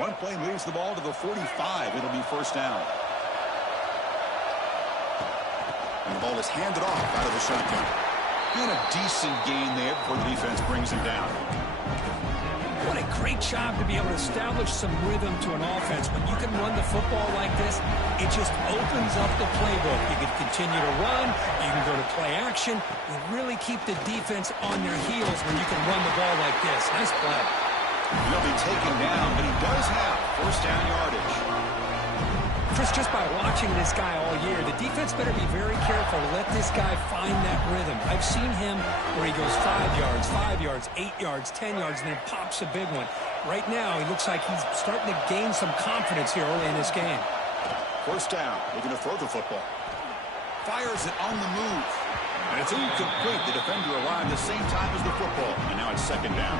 One play moves the ball to the 45. It'll be first down. And the ball is handed off out of the shotgun. And a decent gain there before the defense brings him down. What a great job to be able to establish some rhythm to an offense. When you can run the football like this, it just opens up the playbook. You can continue to run. You can go to play action. You really keep the defense on their heels when you can run the ball like this. Nice play. He'll be taken down, but he does have first down yardage. Chris, just by watching this guy all year, the defense better be very careful to let this guy find that rhythm. I've seen him where he goes 5 yards, 8 yards, 10 yards, and then pops a big one. Right now, he looks like he's starting to gain some confidence here early in this game. First down, looking to throw the football. Fires it on the move. And it's incomplete. The defender arrived the same time as the football. And now it's second down.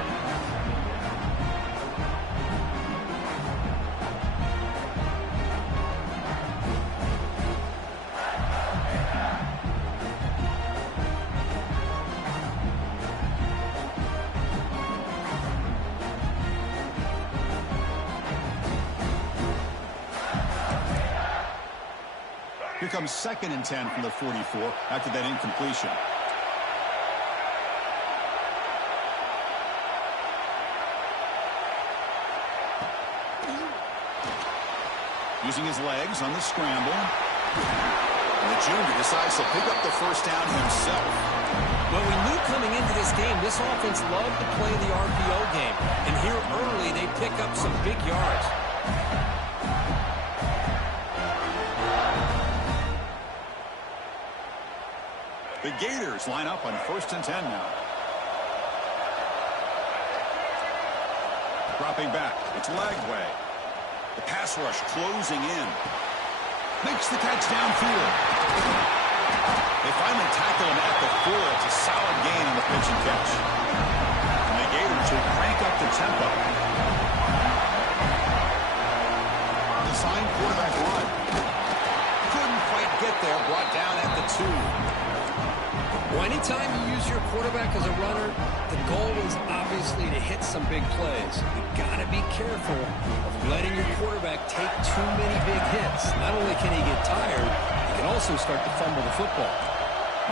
Here comes 2nd and 10 from the 44 after that incompletion. Using his legs on the scramble. And the junior decides to pick up the first down himself. Well, we knew coming into this game, this offense loved to play the RPO game. And here early, they pick up some big yards. The Gators line up on 1st and 10 now. Dropping back. It's Lagway. The pass rush closing in. Makes the catch downfield. They finally tackle him at the 4. It's a solid gain on the pitch and catch. And the Gators will crank up the tempo. Design quarterback run. Couldn't quite get there. Brought down at the 2. Well, anytime you use your quarterback as a runner, the goal is obviously to hit some big plays. You've got to be careful of letting your quarterback take too many big hits. Not only can he get tired, he can also start to fumble the football.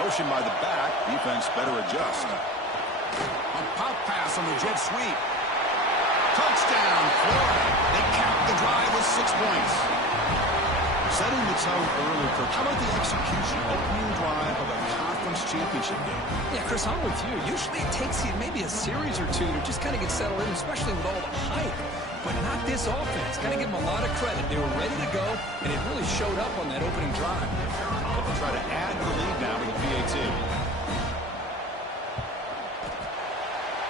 Motion by the back. Defense better adjust. A pop pass on the jet sweep. Touchdown, Florida. They cap the drive with 6 points. Setting the tone early, Kirk. How about the execution? Opening drive of a conference championship game. Yeah, Chris, I'm with you. Usually it takes you maybe a series or two to just kind of get settled in, especially with all the hype. But not this offense. Got to give them a lot of credit. They were ready to go, and it really showed up on that opening drive. But they'll try to add the lead now with BAT.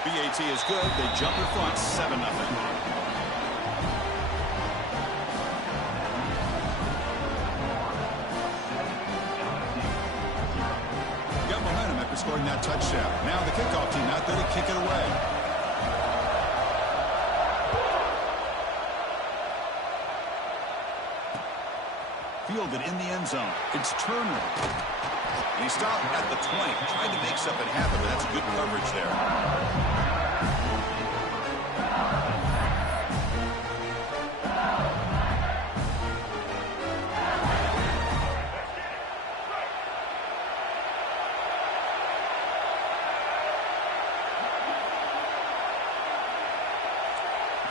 BAT is good. They jump in front, 7-0. Scoring that touchdown. Now the kickoff team out there to kick it away. Fielded in the end zone. It's Turner. And he stopped at the 20. Tried to make something happen, but that's good coverage there.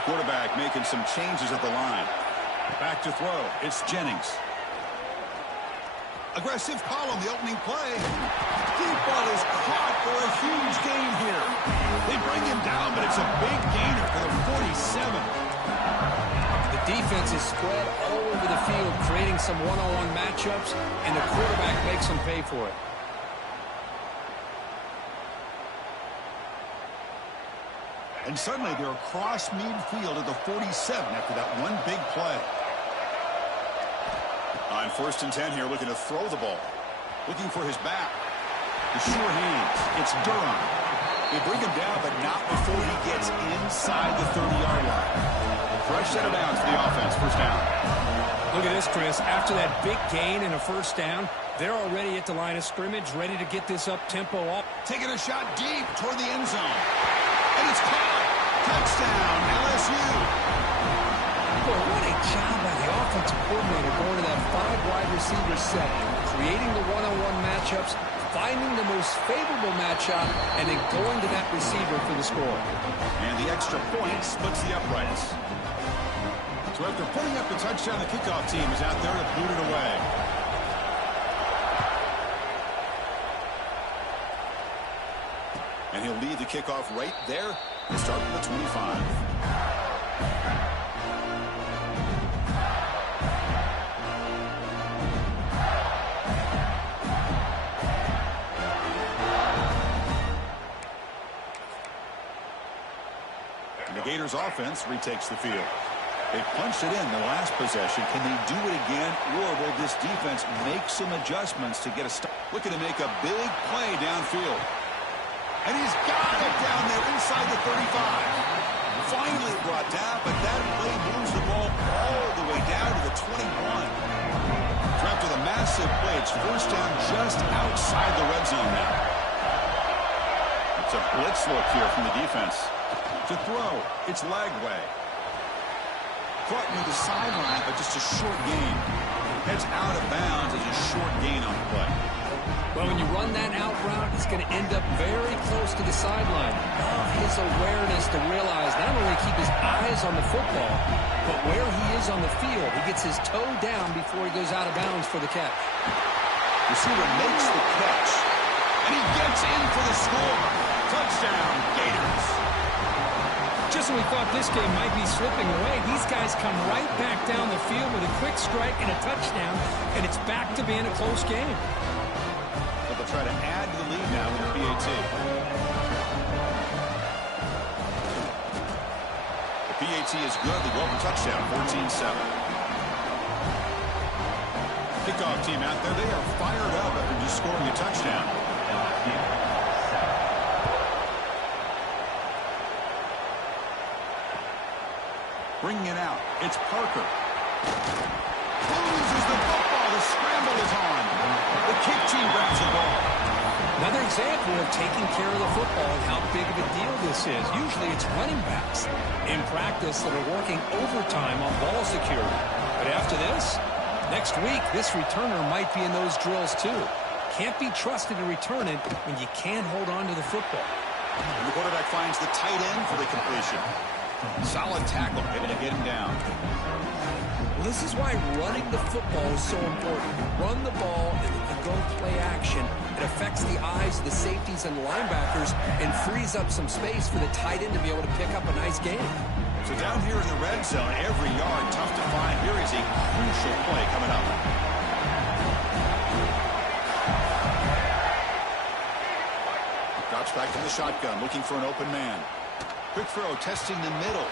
Quarterback making some changes at the line. Back to throw. It's Jennings. Aggressive call on the opening play. Deep ball is caught for a huge gain here. They bring him down, but it's a big gainer for the 47. The defense is spread all over the field, creating some one-on-one matchups, and the quarterback makes them pay for it. And suddenly they're across midfield at the 47 after that one big play. On 1st and 10 here, looking to throw the ball. Looking for his back. The sure hands. It's Durham. They bring him down, but not before he gets inside the 30-yard line. Fresh set of downs for the offense. First down. Look at this, Chris. After that big gain and a first down, they're already at the line of scrimmage, ready to get this up-tempo up. Taking a shot deep toward the end zone. And it's caught. Touchdown, LSU. playing are going to that 5 wide receiver set, creating the one-on-one matchups, finding the most favorable matchup, and then going to that receiver for the score. And the extra point splits the uprights. So after putting up the touchdown, the kickoff team is out there to boot it away. And he'll lead the kickoff right there and start from the 25. And the Gators offense retakes the field. They punched it in the last possession. Can they do it again, or will this defense make some adjustments to get a stop? Looking to make a big play downfield. And he's got it down there inside the 35. Finally brought down, but that play moves the ball all the way down to the 21. After the massive play, it's first down just outside the red zone now. It's a blitz look here from the defense. To throw, it's Lagway. Caught near the sideline, but just a short gain. Heads out of bounds as a short gain on the play. Well, when you run that out route, it's going to end up very close to the sideline. His awareness to realize not only keep his eyes on the football, but where he is on the field. He gets his toe down before he goes out of bounds for the catch. Receiver makes the catch, and he gets in for the score. Touchdown, Gators. Just when we thought this game might be slipping away, these guys come right back down the field with a quick strike and a touchdown, and it's back to being a close game. So they'll try to add to the lead now in the PAT. The PAT is good. They go up a touchdown, 14-7. Kickoff team out there. They are fired up after just scoring a touchdown. Bringing it out. It's Parker. Loses the football. The scramble is on. The kick team grabs the ball. Another example of taking care of the football and how big of a deal this is. Usually it's running backs in practice that are working overtime on ball security. But after this, next week, this returner might be in those drills too. Can't be trusted to return it when you can't hold on to the football. And the quarterback finds the tight end for the completion. Solid tackle, able to get him down. Well, this is why running the football is so important. Run the ball and the go play action. It affects the eyes of the safeties and linebackers and frees up some space for the tight end to be able to pick up a nice game. So down here in the red zone, every yard tough to find. Here is a crucial play coming up. Drops back to the shotgun, looking for an open man. Quick throw, testing the middle.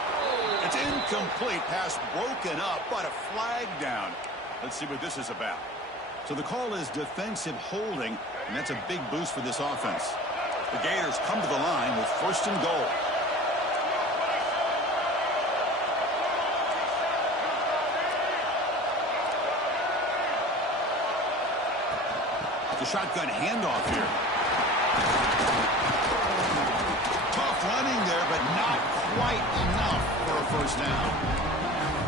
It's incomplete. Pass broken up, but a flag down. Let's see what this is about. So the call is defensive holding, and that's a big boost for this offense. The Gators come to the line with first and goal. The shotgun handoff here. Tough running there, but not quite enough for a first down.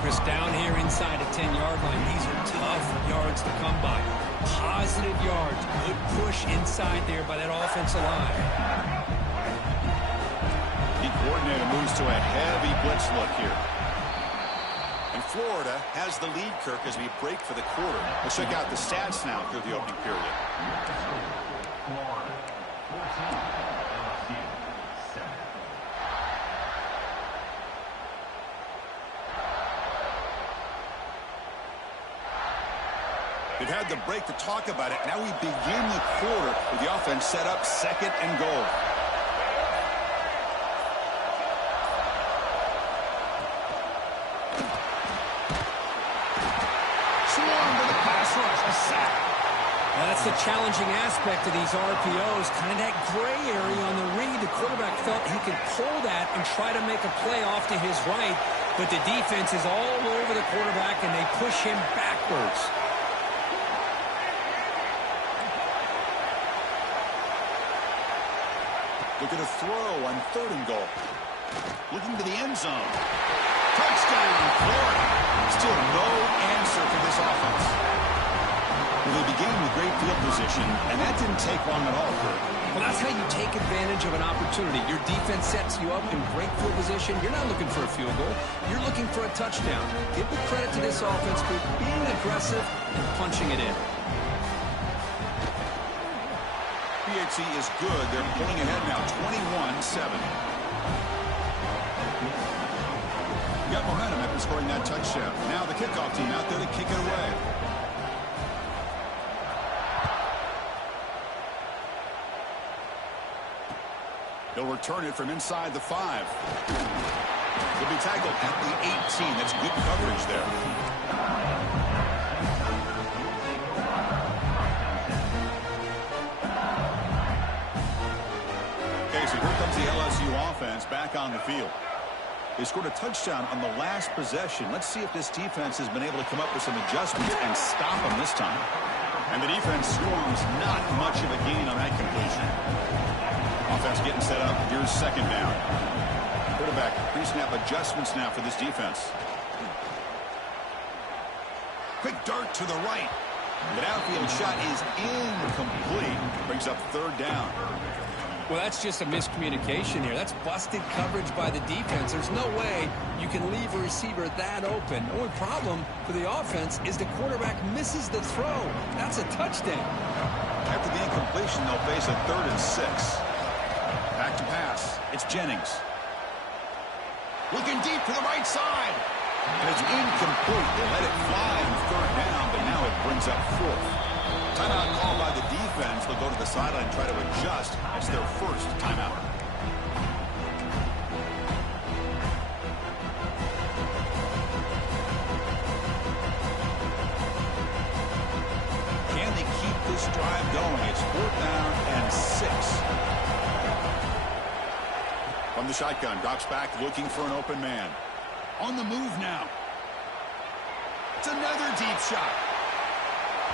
Chris, down here inside the 10-yard line, these are tough yards to come by. Positive yards, good push inside there by that offensive line. The coordinator moves to a heavy blitz look here. And Florida has the lead, Kirk, as we break for the quarter. Let's check out the stats now through the opening period. We've had the break to talk about it. Now we begin the quarter with the offense set up second and goal. Swarm with a pass rush, a sack. Now that's the challenging aspect of these RPOs, kind of that gray area on the read. The quarterback felt he could pull that and try to make a play off to his right, but the defense is all over the quarterback, and they push him backwards. Looking to throw on third and goal. Looking to the end zone. Touchdown, Florida. Still no answer for this this offense. Well, they began with great field position, and that didn't take long at all, Kurt. Well, that's how you take advantage of an opportunity. Your defense sets you up in great field position. You're not looking for a field goal. You're looking for a touchdown. Give the credit to this offense for being aggressive and punching it in. PHC is good. They're pulling ahead now, 21-7. Got momentum after scoring that touchdown. Now the kickoff team out there to kick it away. They'll return it from inside the 5. He'll be tackled at the 18. That's good coverage there. Okay, so here comes the LSU offense back on the field. They scored a touchdown on the last possession. Let's see if this defense has been able to come up with some adjustments and stop them this time. And the defense swarms not much of a gain on that completion. Offense getting set up. Here's second down. Quarterback pre-snap adjustments now for this defense. Quick dart to the right. The downfield shot is incomplete. Brings up third down. Well, that's just a miscommunication here. That's busted coverage by the defense. There's no way you can leave a receiver that open. The only problem for the offense is the quarterback misses the throw. That's a touchdown. After the incompletion, they'll face a 3rd and 6. Back to pass. It's Jennings. Looking deep to the right side. And it's incomplete. They let it fly on 3rd down, but now it brings up 4th. Timeout called by the defense. They'll go to the sideline and try to adjust. It's their first timeout. Can they keep this drive going? It's 4th down and 6. From the shotgun, drops back looking for an open man. On the move now. It's another deep shot.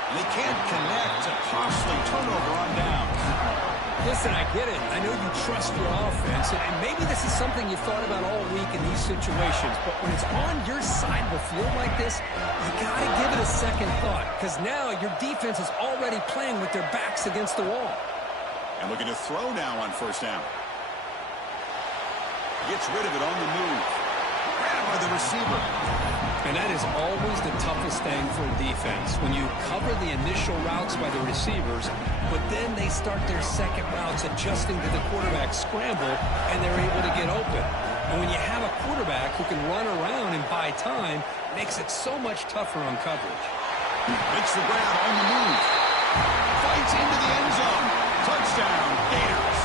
And they can't connect. A costly turnover on down. Listen, I get it. I know you trust your offense, and maybe this is something you thought about all week in these situations, but when it's on your side of the field like this, you got to give it a second thought, because now your defense is already playing with their backs against the wall. And looking to throw now on 1st down. Gets rid of it on the move. Grabbed by the receiver. And that is always the toughest thing for a defense, when you cover the initial routes by the receivers, but then they start their second routes adjusting to the quarterback scramble, and they're able to get open. And when you have a quarterback who can run around and buy time, it makes it so much tougher on coverage. Makes the grab on the move. Fights into the end zone. Touchdown, Gators.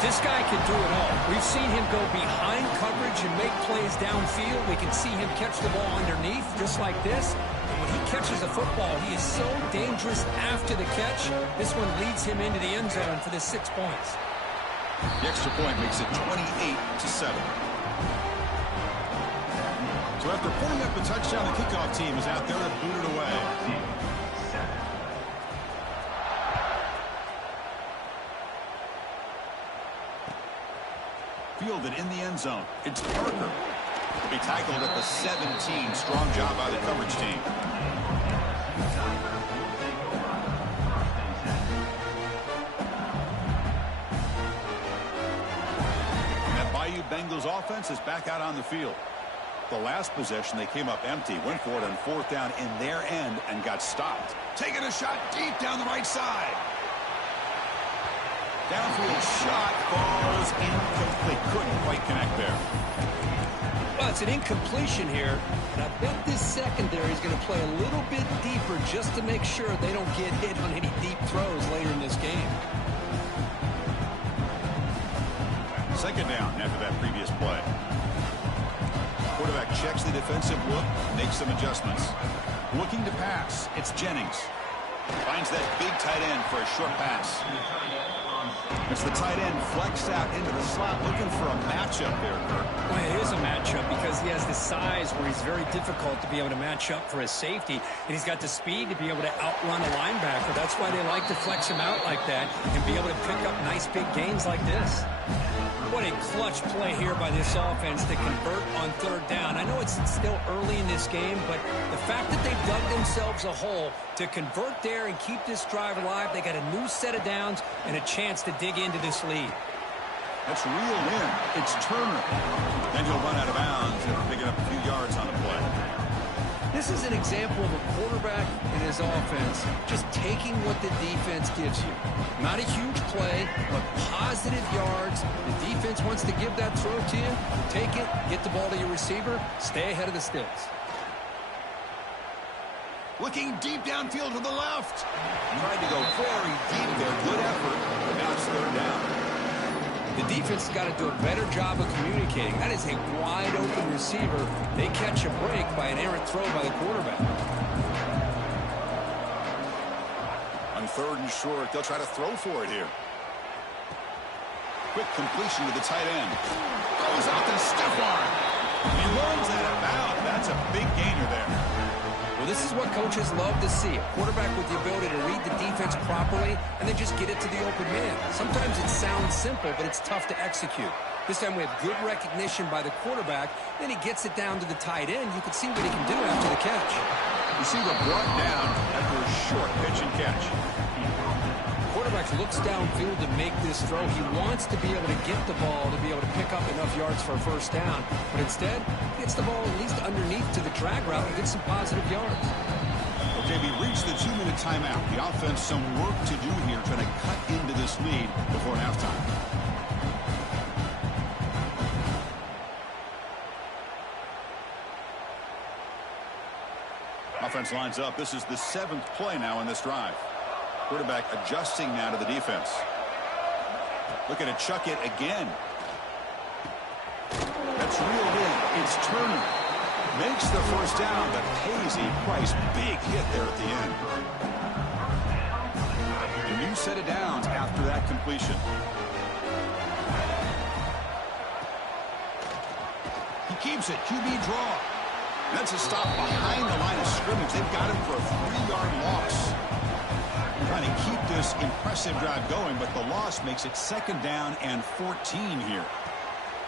This guy can do it all. We've seen him go behind coverage and make plays downfield. We can see him catch the ball underneath, just like this. And when he catches a football, he is so dangerous after the catch. This one leads him into the end zone for the 6 points. The extra point makes it 28-7. So after pulling up a touchdown, the kickoff team is out there to boot it away. Fielded in the end zone. It's Parker. He'll be tackled at the 17. Strong job by the coverage team. And that Bayou Bengals offense is back out on the field. The last possession, they came up empty, went for it on 4th down in their end and got stopped. Taking a shot deep down the right side. Downfield shot falls incomplete. Couldn't quite connect there. Well, it's an incompletion here, and I bet this secondary is going to play a little bit deeper just to make sure they don't get hit on any deep throws later in this game. Second down after that previous play. Quarterback checks the defensive look, makes some adjustments. Looking to pass. It's Jennings. Finds that big tight end for a short pass. It's the tight end flexed out into the slot, looking for a matchup there, Kirk. Well, it is a matchup because he has the size where he's very difficult to be able to match up for his safety, and he's got the speed to be able to outrun a linebacker. That's why they like to flex him out like that and be able to pick up nice big gains like this. What a clutch play here by this offense to convert on third down. I know it's still early in this game, but the fact that they've dug themselves a hole to convert there and keep this drive alive, they got a new set of downs and a chance to dig into this lead. That's reeled in. It's Turner. Then he'll run out of bounds after picking up a few yards on the play. This is an example of a quarterback and his offense just taking what the defense gives you. Not a huge play, but positive yards. The defense wants to give that throw to you. Take it, get the ball to your receiver, stay ahead of the sticks. Looking deep downfield to the left. Tried to go very deep there. Good effort. But now it's third down. The defense has got to do a better job of communicating. That is a wide-open receiver. They catch a break by an errant throw by the quarterback. On third and short, they'll try to throw for it here. Quick completion to the tight end. Goes out the stiff arm. He runs out of bounds. That's a big gainer there. Well, this is what coaches love to see. A quarterback with the ability to read the defense properly and then just get it to the open man. Sometimes it sounds simple, but it's tough to execute. This time we have good recognition by the quarterback. Then he gets it down to the tight end. You can see what he can do after the catch. Receiver brought down after a short pitch and catch. Quarterback looks downfield to make this throw. He wants to be able to get the ball to be able to pick up enough yards for a first down. But instead, he gets the ball at least underneath to the drag route and gets some positive yards. Okay, we reached the 2-minute timeout. The offense some work to do here trying to cut into this lead before halftime. Offense lines up. This is the 7th play now in this drive. Quarterback adjusting now to the defense. Looking to chuck it again. That's reeled in. It's Turner. Makes the first down, but pays a price. Big hit there at the end. A new set of downs after that completion. He keeps it. QB draw. That's a stop behind the line of scrimmage. They've got him for a 3-yard loss. Trying to keep this impressive drive going, but the loss makes it 2nd down and 14 here.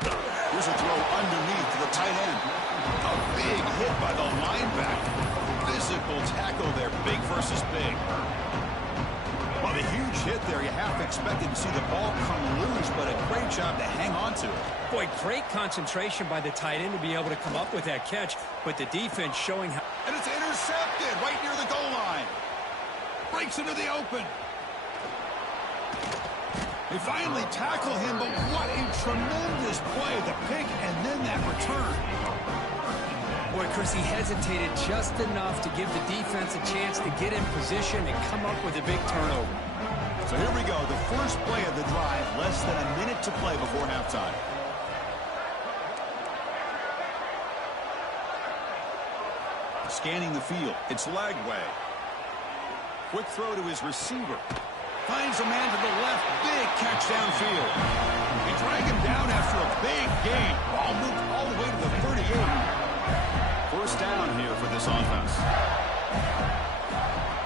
Here's a throw underneath to the tight end. A big hit by the linebacker. Physical tackle there, big versus big. Well, the huge hit there, you half expected to see the ball come loose, but a great job to hang on to it. Boy, great concentration by the tight end to be able to come up with that catch, but the defense showing how... And it's intercepted right near the goal line. Breaks into the open. They finally tackle him, but what a tremendous play. The pick and then that return. Boy, Chris, he hesitated just enough to give the defense a chance to get in position and come up with a big turnover. So here we go, the first play of the drive, less than a minute to play before halftime. Scanning the field, it's Lagway. Quick throw to his receiver. Finds a man to the left. Big catch downfield. They drag him down after a big gain. Ball moved all the way to the 38. First down here for this offense.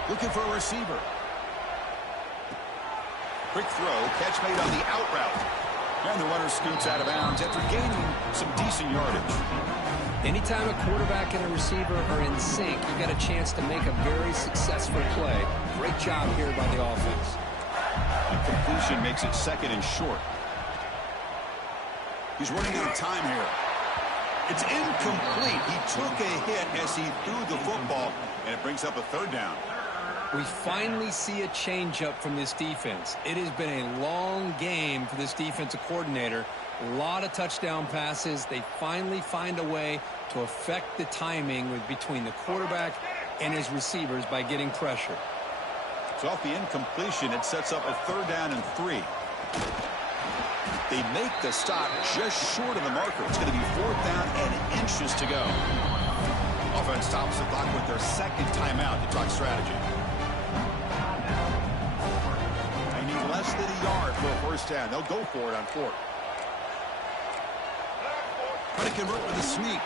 Looking for a receiver. Quick throw. Catch made on the out route. And the runner scoots out of bounds after gaining some decent yardage. Anytime a quarterback and a receiver are in sync, you got a chance to make a very successful play. Great job here by the offense. A completion makes it 2nd and short. He's running out of time here. It's incomplete. He took a hit as he threw the football, and it brings up a 3rd down. We finally see a changeup from this defense. It has been a long game for this defensive coordinator. A lot of touchdown passes. They finally find a way to affect the timing between the quarterback and his receivers by getting pressure. So off the incompletion, it sets up a 3rd down and 3. They make the stop just short of the marker. It's going to be 4th down and inches to go. Offense stops the clock with their 2nd timeout to talk strategy. They need less it a yard for a first down. They'll go for it on fourth. Trying to convert with a sneak.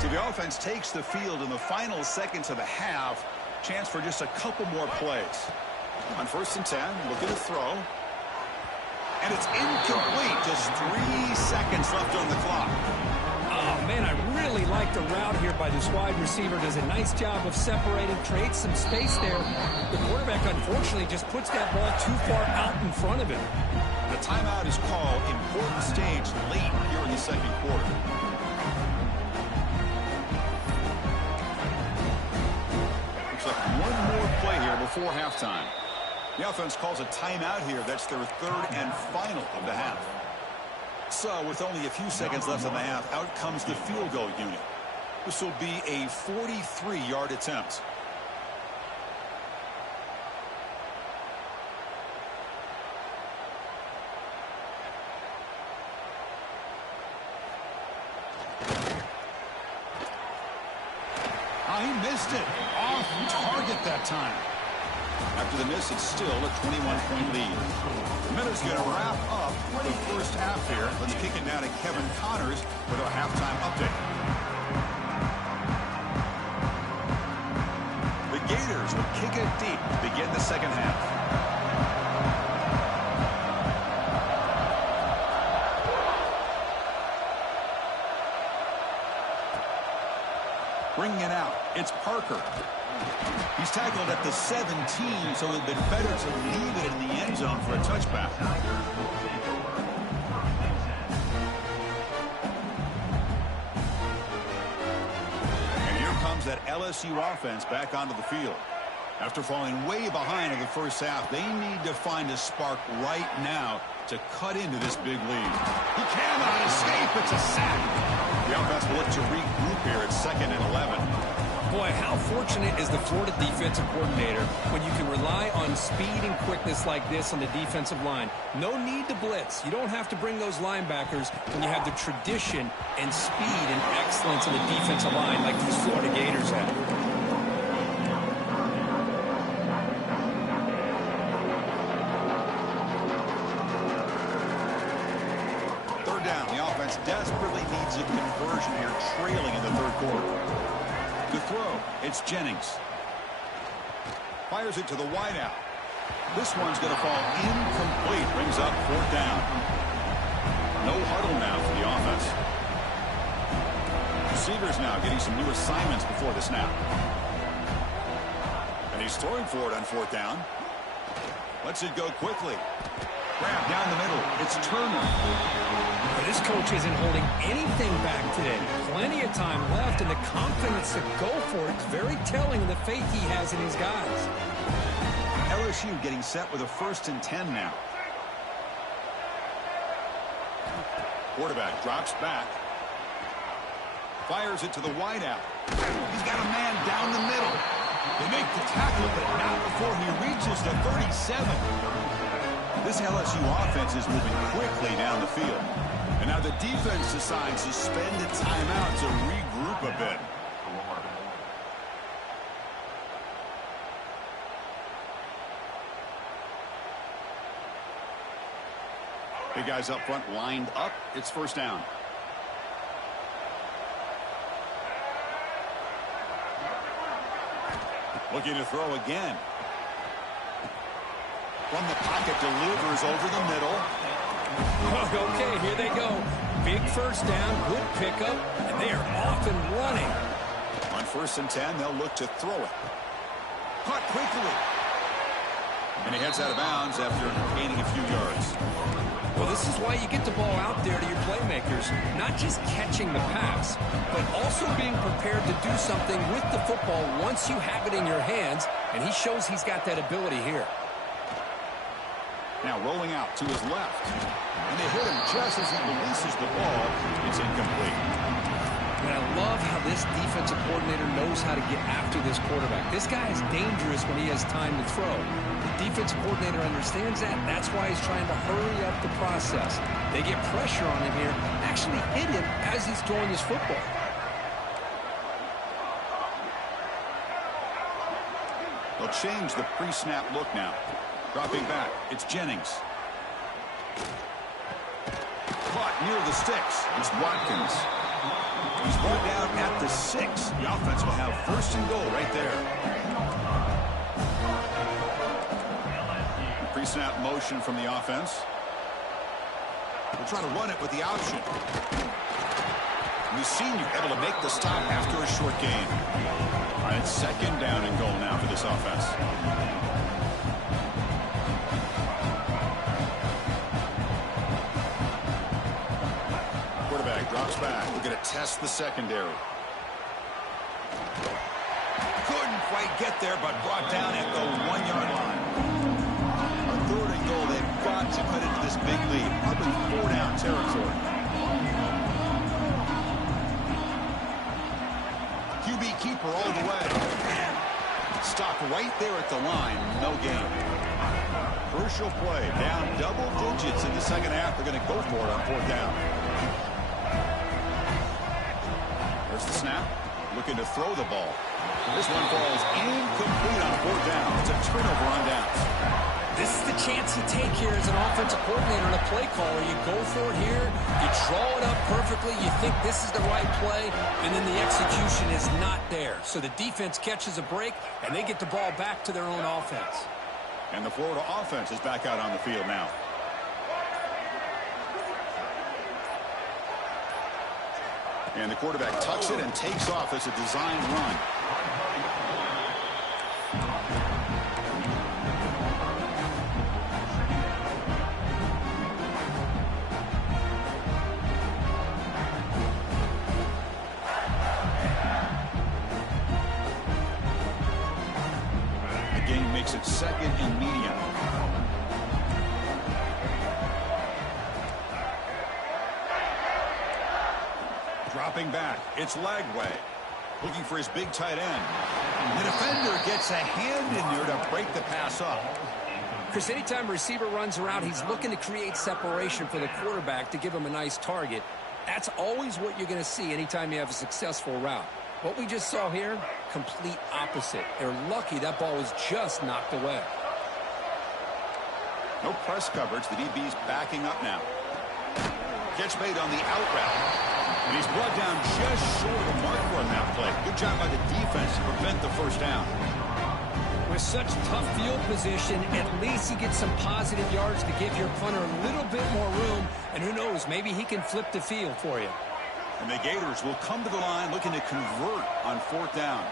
So the offense takes the field in the final seconds of the half. Chance for just a couple more plays. On 1st and 10, looking to throw. And it's incomplete. Just 3 seconds left on the clock. Oh, man, I really like the route here by this wide receiver. Does a nice job of separating, creates some space there. The quarterback, unfortunately, just puts that ball too far out in front of him. The timeout is called. Important stage late here in the second quarter. Looks like one more play here before halftime. The offense calls a timeout here. That's their 3rd and final of the half. So with only a few seconds left in the half, out comes the field goal unit. This will be a 43-yard attempt. He missed it. Off target that time. After the miss, it's still a 21-point lead. The minute's going to wrap up the first half here. Let's kick it now to Kevin Connors with our halftime update. The Gators will kick it deep to begin the second half. Bringing it out, it's Parker. He's tackled at the 17, so it would have been better to leave it in the end zone for a touchback. And here comes that LSU offense back onto the field. After falling way behind in the first half, they need to find a spark right now to cut into this big lead. He cannot escape. It's a sack. The offense will look to regroup here at 2nd and 11. Boy, how fortunate is the Florida defensive coordinator when you can rely on speed and quickness like this on the defensive line. No need to blitz. You don't have to bring those linebackers when you have the tradition and speed and excellence on the defensive line like these Florida Gators have. Desperately needs a conversion here, trailing in the 3rd quarter. To throw, it's Jennings. Fires it to the wideout. This one's going to fall incomplete. Brings up 4th down. No huddle now for the offense. Receivers now getting some new assignments before the snap. And he's throwing for it on 4th down. Lets it go quickly. Grab down the middle. It's Turner. But this coach isn't holding anything back today. Plenty of time left, and the confidence to go for it is very telling of the faith he has in his guys. LSU getting set with a 1st and 10 now. Quarterback drops back. Fires it to the wideout. He's got a man down the middle. They make the tackle, but not before he reaches the 37. This LSU offense is moving quickly down the field. And now the defense decides to spend a timeout to regroup a bit. Big guys up front lined up. It's 1st down. Looking to throw again. From the pocket, delivers over the middle. Okay, here they go. Big 1st down, good pickup, and they are off and running. On 1st and 10, they'll look to throw it. Caught quickly. And he heads out of bounds after gaining a few yards. Well, this is why you get the ball out there to your playmakers. Not just catching the pass, but also being prepared to do something with the football once you have it in your hands, and he shows he's got that ability here. Now rolling out to his left. And they hit him just as he releases the ball. It's incomplete. And I love how this defensive coordinator knows how to get after this quarterback. This guy is dangerous when he has time to throw. The defensive coordinator understands that. That's why he's trying to hurry up the process. They get pressure on him here, actually hit him as he's throwing this football. They'll change the pre-snap look now. Dropping back, it's Jennings. Caught near the sticks. It's Watkins. He's brought down at the 6. The offense will have first and goal right there. Pre-snap motion from the offense. We'll try to run it with the option. We've seen you able to make the stop after a short gain. All right, second down and goal now for this offense. Quarterback drops back. We're going to test the secondary. Couldn't quite get there, but brought down at the 1-yard line. A third and goal. They've got to cut into this big lead. Probably 4-down territory. QB keeper all the way. Stopped right there at the line. No gain. Crucial play. Down double digits in the second half. They're going to go for it on 4th down. There's the snap. Looking to throw the ball. This one falls incomplete on 4th down. It's a turnover on downs. This is the chance you take here as an offensive coordinator and a play caller. You go for it here, you draw it up perfectly, you think this is the right play, and then the execution is not there. So the defense catches a break, and they get the ball back to their own offense. And the Florida offense is back out on the field now. And the quarterback tucks it and takes off as a design run. It's second and medium. Dropping back, it's Lagway. Looking for his big tight end. The defender gets a hand in there to break the pass up. Chris, anytime a receiver runs around, he's looking to create separation for the quarterback to give him a nice target. That's always what you're going to see anytime you have a successful route. What we just saw here, complete opposite. They're lucky that ball was just knocked away. No press coverage. The DB's backing up now. Catch made on the out route. And he's brought down just short of the marker on that play. Good job by the defense to prevent the first down. With such tough field position, at least you get some positive yards to give your punter a little bit more room. And who knows, maybe he can flip the field for you. And the Gators will come to the line looking to convert on 4th down.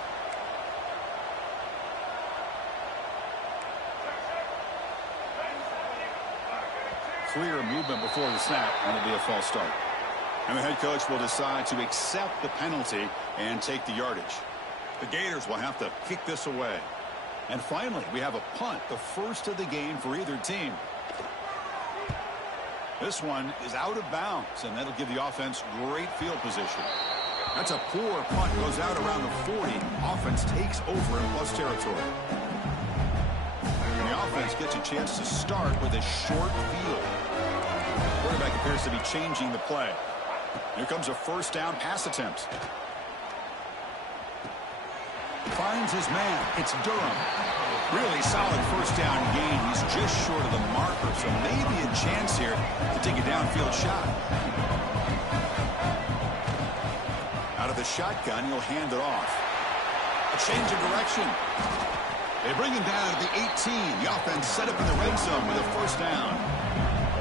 Clear movement before the snap, and it'll be a false start. And the head coach will decide to accept the penalty and take the yardage. The Gators will have to kick this away. And finally, we have a punt, the first of the game for either team. This one is out of bounds, and that'll give the offense great field position. That's a poor punt. Goes out around the 40. Offense takes over in plus territory. And the offense gets a chance to start with a short field. Quarterback appears to be changing the play. Here comes a first down pass attempt. Finds his man. It's Durham. Really solid first down gain. He's just short of the marker, so maybe a chance here to take a downfield shot. Out of the shotgun, he'll hand it off. A change of direction. They bring him down to the 18. The offense set up in the red zone with a first down.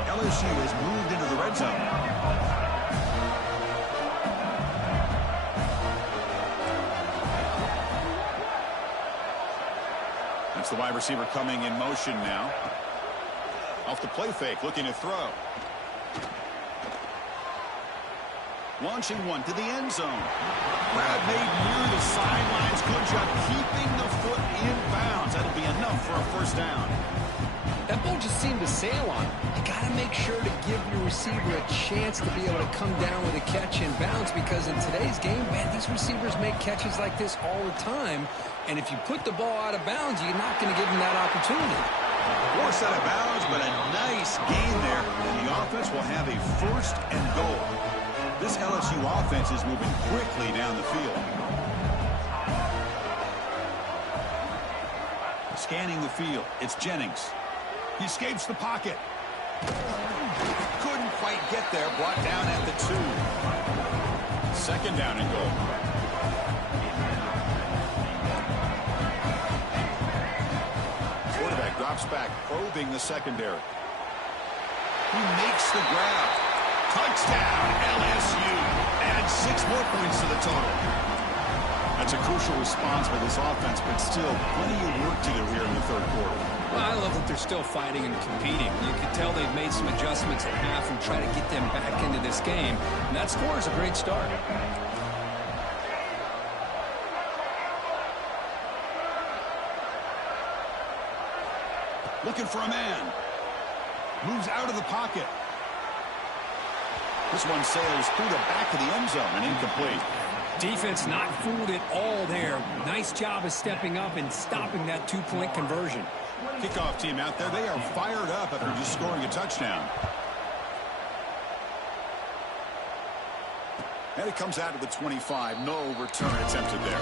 LSU has moved into the red zone. That's the wide receiver coming in motion now. Off the play fake, looking to throw. Launching one to the end zone. Grab made near the sidelines. Good job keeping the foot in bounds. That'll be enough for a first down. That ball just seemed to sail on him. you got to make sure to give your receiver a chance to be able to come down with a catch and bounce, because in today's game, man, these receivers make catches like this all the time. And if you put the ball out of bounds, you're not going to give them that opportunity. Forced out of bounds, but a nice gain there. And the offense will have a 1st and goal. This LSU offense is moving quickly down the field. Scanning the field, it's Jennings. He escapes the pocket. Couldn't quite get there, brought down at the 2. 2nd down and goal. Quarterback drops back, probing the secondary. He makes the grab. Touchdown, LSU. Add 6 more points to the total. That's a crucial response for this offense, but still plenty of work to do here in the 3rd quarter. Well, I love that they're still fighting and competing. You can tell they've made some adjustments at half and try to get them back into this game. And that score is a great start. Looking for a man. Moves out of the pocket. This one sails through the back of the end zone and incomplete. Defense not fooled at all there. Nice job of stepping up and stopping that 2-point conversion. Kickoff team out there. They are fired up after just scoring a touchdown. And it comes out of the 25. No return attempted there.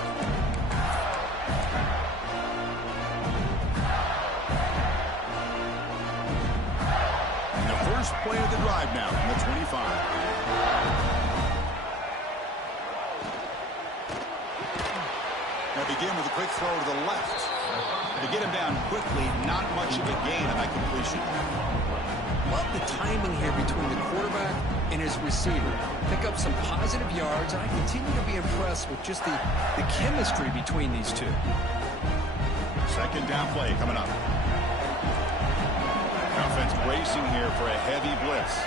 And the first play of the drive now from the 25. Now begin with a quick throw to the left. To get him down quickly, not much of a gain on that completion. Love the timing here between the quarterback and his receiver. Pick up some positive yards, and I continue to be impressed with just the chemistry between these two. 2nd down play coming up. Offense bracing here for a heavy blitz.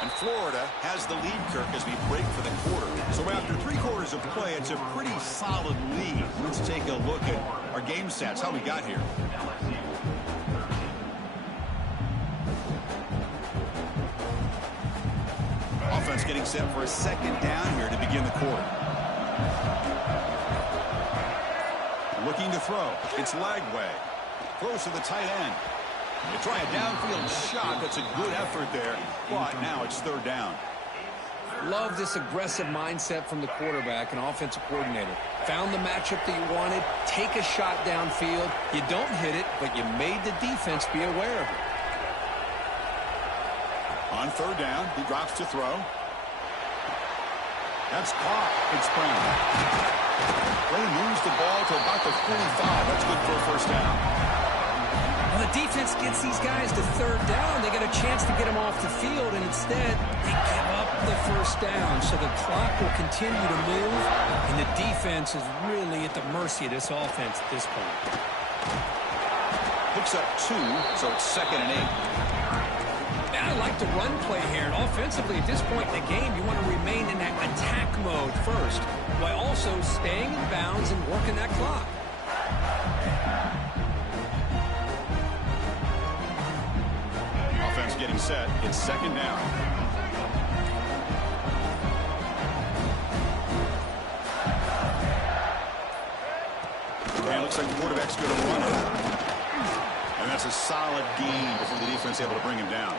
And Florida has the lead, Kirk, as we break for the quarter. So after 3 quarters of play, it's a pretty solid lead. Let's take a look at our game stats, how we got here. Offense getting set for a 2nd down here to begin the quarter. Looking to throw. It's Lagway. Throws to the tight end. They try a downfield shot. That's a good effort there. But now it's 3rd down. Love this aggressive mindset from the quarterback and offensive coordinator. Found the matchup that you wanted. Take a shot downfield. You don't hit it, but you made the defense be aware of it. On 3rd down, he drops to throw. That's caught. It's Brown. Bray moves the ball to about the 45. That's good for a 1st down. Well, the defense gets these guys to 3rd down. They get a chance to get them off the field, and instead they give up the 1st down. So the clock will continue to move, and the defense is really at the mercy of this offense at this point. Picks up 2, so it's 2nd and 8. I like the run play here, and offensively at this point in the game, you want to remain in that attack mode first, while also staying in bounds and working that clock. Offense getting set. It's 2nd down. And it looks like the quarterback's going to run it. And that's a solid gain before the defense able to bring him down.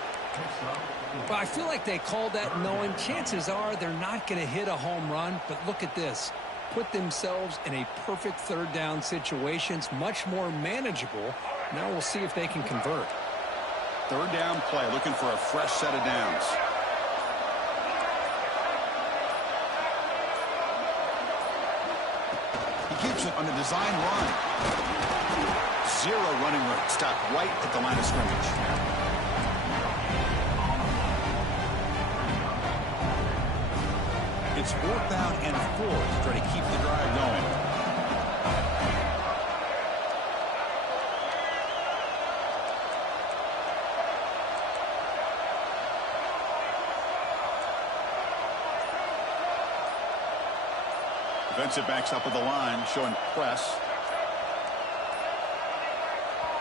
Well, I feel like they called that knowing chances are they're not going to hit a home run, but look at this. Put themselves in a perfect 3rd down situation. It's much more manageable. Now we'll see if they can convert. 3rd down play, looking for a fresh set of downs. He keeps it on the design run. 0 running room. Stopped right at the line of scrimmage. It's 4th down and 4 to try to keep the drive going. Defensive backs up at the line, showing press.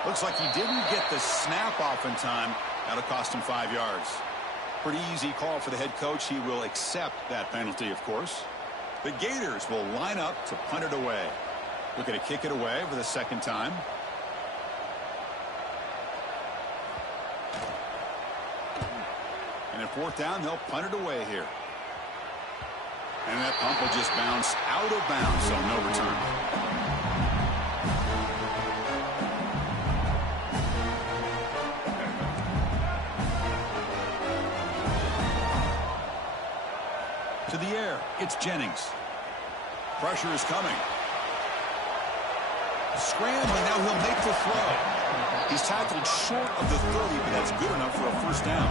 Looks like he didn't get the snap off in time. That'll cost him 5 yards. Pretty easy call for the head coach. He will accept that penalty, of course. The Gators will line up to punt it away. Looking to kick it away for the second time. And at fourth down, they'll punt it away here. And that punt will just bounce out of bounds, so no return. To the air, it's Jennings. Pressure is coming. Scrambling, now he'll make the throw. He's tackled short of the 30, but that's good enough for a first down.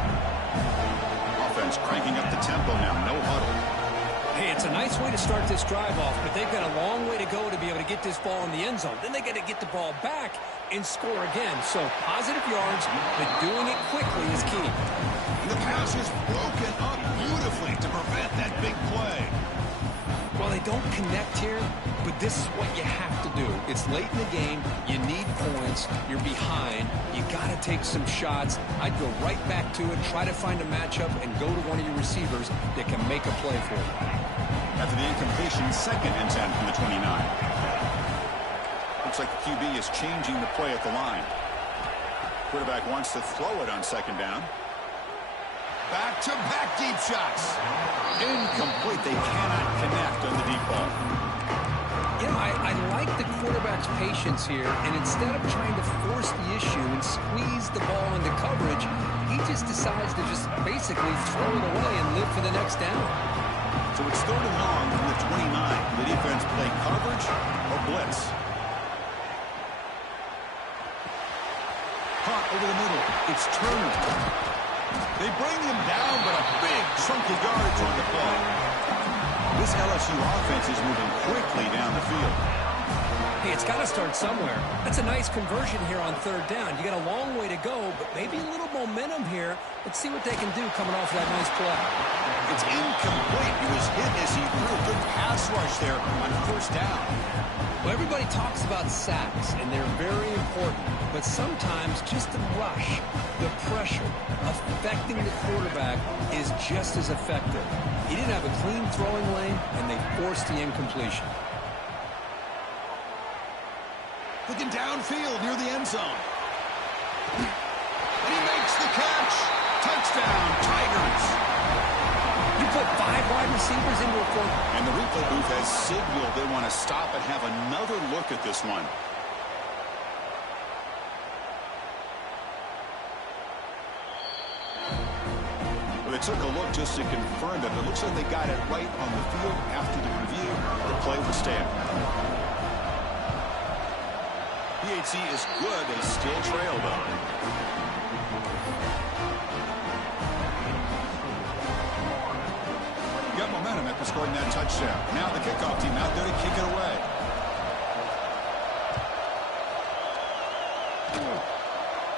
Offense cranking up the tempo now, no huddle. Hey, it's a nice way to start this drive off, but they've got a long way to go to be able to get this ball in the end zone. Then they got to get the ball back and score again. So positive yards, but doing it quickly is key. And the pass is broken up beautifully to prevent that big play. Well, they don't connect here, but this is what you have to do. It's late in the game. You need points. You're behind. You got to take some shots. I'd go right back to it, try to find a matchup, and go to one of your receivers that can make a play for you. After the incompletion, 2nd and 10 from the 29. Looks like the QB is changing the play at the line. Quarterback wants to throw it on 2nd down. Back-to-back deep shots. Incomplete. They cannot connect on the deep ball. You know, I like the quarterback's patience here, and instead of trying to force the issue and squeeze the ball into coverage, he just decides to just basically throw it away and live for the next down. So it's 3rd and long from the 29. The defense play coverage or blitz. Caught over the middle. It's Turner. They bring him down, but a big chunk of yardage on the play. This LSU offense is moving quickly down the field. Hey, it's got to start somewhere. That's a nice conversion here on 3rd down. You got a long way to go, but maybe a little momentum here. Let's see what they can do coming off that nice play. It's incomplete. He was hit as he threw a good pass rush there on 1st down. Well, everybody talks about sacks, and they're very important. But sometimes just the rush, the pressure, affecting the quarterback is just as effective. He didn't have a clean throwing lane, and they forced the incompletion. Looking downfield near the end zone. And he makes the catch. Touchdown, Tigers. You put 5 wide receivers into a form. And the replay booth has signaled they want to stop and have another look at this one. Well, they took a look just to confirm that it looks like they got it right on the field. After the review, the play would stand. PAT is good. They still trail, though. Got momentum after scoring that touchdown. Now the kickoff team out there to kick it away.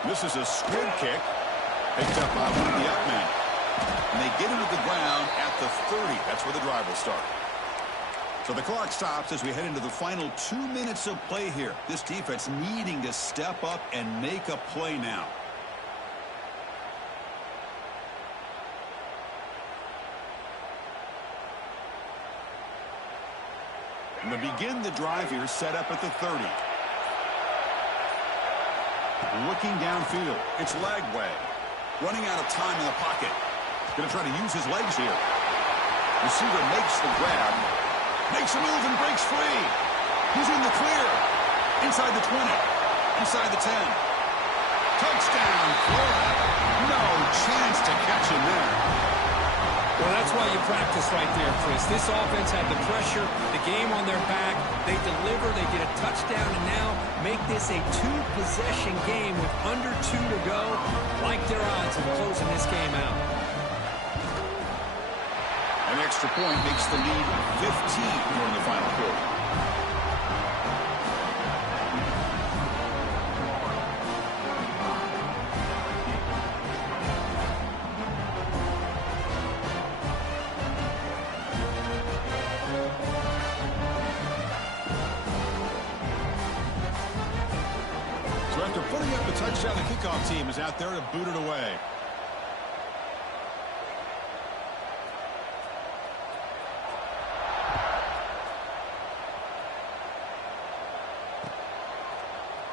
This is a squib kick. Picked up by one of the up men. And they get him to the ground at the 30. That's where the drive will start. So the clock stops as we head into the final 2 minutes of play here. This defense needing to step up and make a play now. And they begin the drive here, set up at the 30. Looking downfield. It's Lagway. Running out of time in the pocket. Going to try to use his legs here. Receiver makes the grab. Makes a move and breaks free. He's in the clear. Inside the 20. Inside the 10. Touchdown, Florida. No chance to catch him there. Well, that's why you practice right there, Chris. This offense had the pressure, the game on their back. They deliver, they get a touchdown, and now make this a 2-possession game with under 2 to go. Like their odds of closing this game out. An extra point makes the lead 15 during the final quarter. After putting up a touchdown, the kickoff team is out there to boot it away.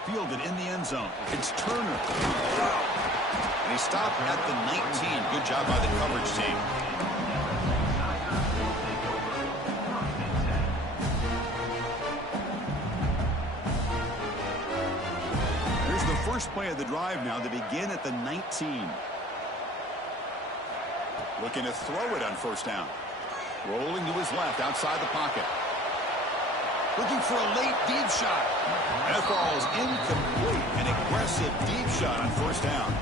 Fielded in the end zone. It's Turner. And he stopped at the 19. Good job by the coverage team. Here's the first play of the drive now. They begin at the 19. Looking to throw it on first down. Rolling to his left outside the pocket. Looking for a late deep shot. That ball is incomplete. An aggressive deep shot on first down.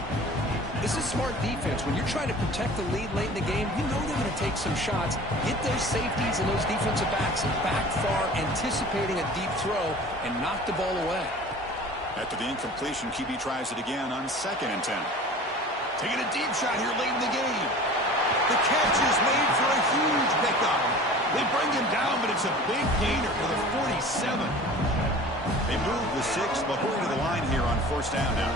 This is smart defense. When you're trying to protect the lead late in the game, you know they're going to take some shots. Get those safeties and those defensive backs back far, anticipating a deep throw, and knock the ball away. After the incompletion, QB tries it again on 2nd and 10. Taking a deep shot here late in the game. The catch is made for a huge pickup. They bring him down, but it's a big gainer for the 47. They move the 6, but hurry to the line here on first down now.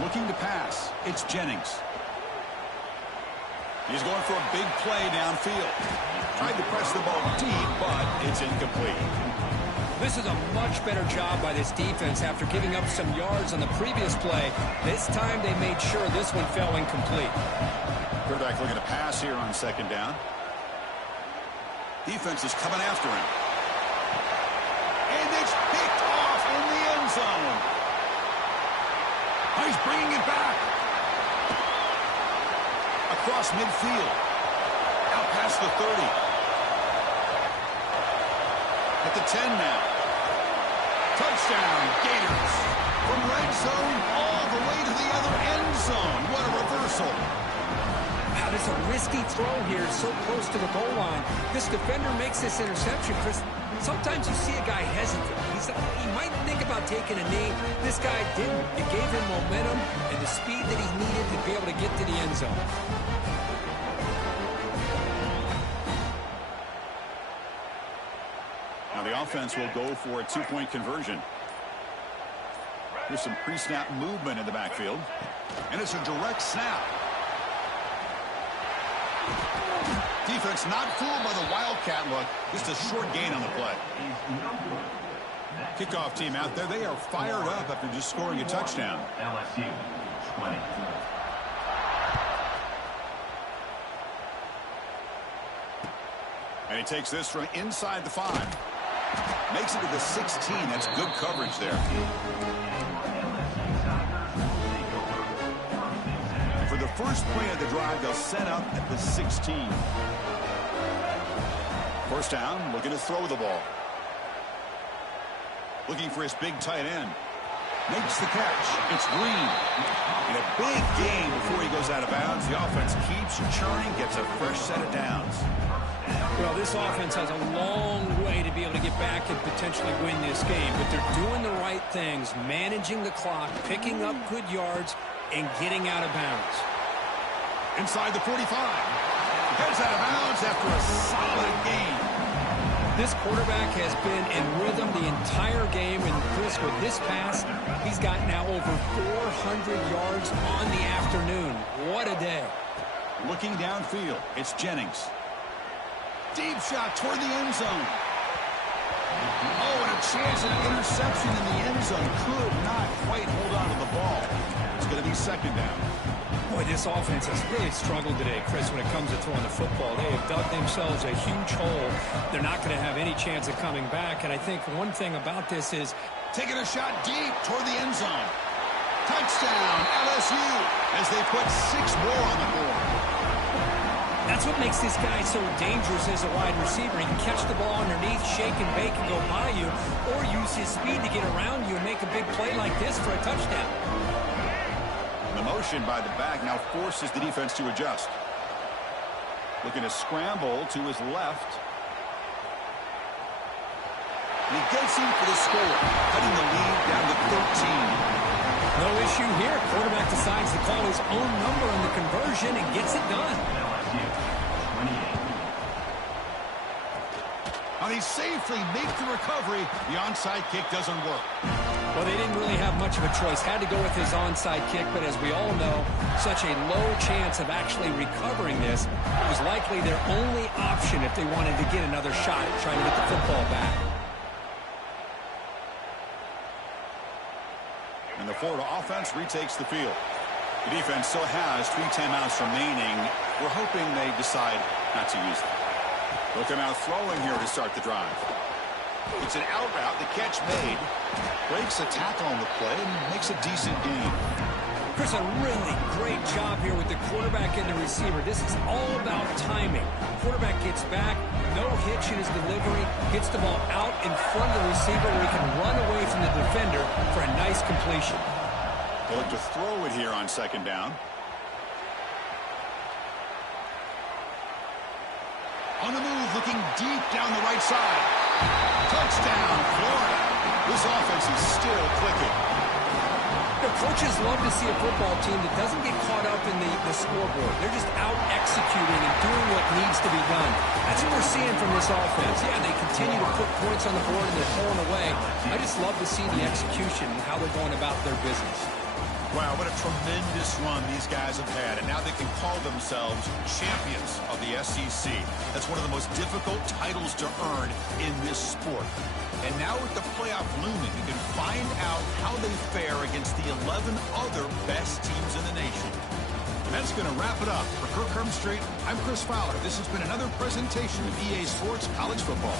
Looking to pass. It's Jennings. He's going for a big play downfield. Tried to press the ball deep, but it's incomplete. This is a much better job by this defense after giving up some yards on the previous play. This time they made sure this one fell incomplete. Quarterback looking to pass here on 2nd down. Defense is coming after him. And it's picked off in the end zone. He's bringing it back. Across midfield. Out past the 30. At the 10 now. Touchdown, Gators. From red zone all the way to the other end zone. What a reversal. Wow, this is a risky throw here, so close to the goal line. This defender makes this interception, Chris. Sometimes you see a guy hesitate. He might think about taking a knee. This guy didn't. It gave him momentum and the speed that he needed to be able to get to the end zone. Now the offense will go for a 2-point conversion. There's some pre-snap movement in the backfield. And it's a direct snap. Defense not fooled by the Wildcat look. Just a short gain on the play. Kickoff team out there. They are fired up after just scoring a touchdown. LSU 20. And he takes this from inside the 5. Makes it to the 16. That's good coverage there. And for the first play of the drive, they'll set up at the 16. First down, looking to throw the ball. Looking for his big tight end. Makes the catch. It's Green. And a big gain before he goes out of bounds. The offense keeps churning, gets a fresh set of downs. Well, this offense has a long way to be able to get back and potentially win this game, but they're doing the right things, managing the clock, picking up good yards, and getting out of bounds. Inside the 45. Gets out of bounds after a solid game. This quarterback has been in rhythm the entire game, and Chris, with this pass, he's got now over 400 yards on the afternoon. What a day. Looking downfield, it's Jennings. Deep shot toward the end zone. Oh, and a chance at an interception in the end zone. Could not quite hold on to the ball. It's going to be second down. Boy, this offense has really struggled today, Chris, when it comes to throwing the football. They have dug themselves a huge hole. They're not going to have any chance of coming back, and I think one thing about this is taking a shot deep toward the end zone. Touchdown, LSU, as they put 6 more on the board. That's what makes this guy so dangerous as a wide receiver. He can catch the ball underneath, shake and bake and go by you, or use his speed to get around you and make a big play like this for a touchdown. The motion by the back now forces the defense to adjust. Looking to scramble to his left. And he gets in for the score, cutting the lead down to 13. No issue here. Quarterback decides to call his own number on the conversion and gets it done. Now they safely make the recovery. The onside kick doesn't work. Well, they didn't really have much of a choice. Had to go with his onside kick, but as we all know, such a low chance of actually recovering this. It was likely their only option if they wanted to get another shot at trying to get the football back. And the Florida offense retakes the field. The defense still has 3 timeouts remaining. We're hoping they decide not to use them. They'll come out throwing here to start the drive. It's an out route. The catch made. Breaks a tackle on the play and makes a decent gain. Chris, a really great job here with the quarterback and the receiver. This is all about timing. Quarterback gets back, no hitch in his delivery, gets the ball out in front of the receiver where he can run away from the defender for a nice completion. They'll look to throw it here on second down. On the move, looking deep down the right side. Touchdown, Florida. This offense is still clicking. The coaches love to see a football team that doesn't get caught up in the scoreboard. They're just out executing and doing what needs to be done. That's what we're seeing from this offense. Yeah, they continue to put points on the board and they're pulling away. I just love to see the execution and how they're going about their business. Wow, what a tremendous run these guys have had, and now they can call themselves champions of the SEC. That's one of the most difficult titles to earn in this sport. And now with the playoff looming, you can find out how they fare against the 11 other best teams in the nation. And that's going to wrap it up. For Kirk Herbstreit, I'm Chris Fowler. This has been another presentation of EA Sports College Football.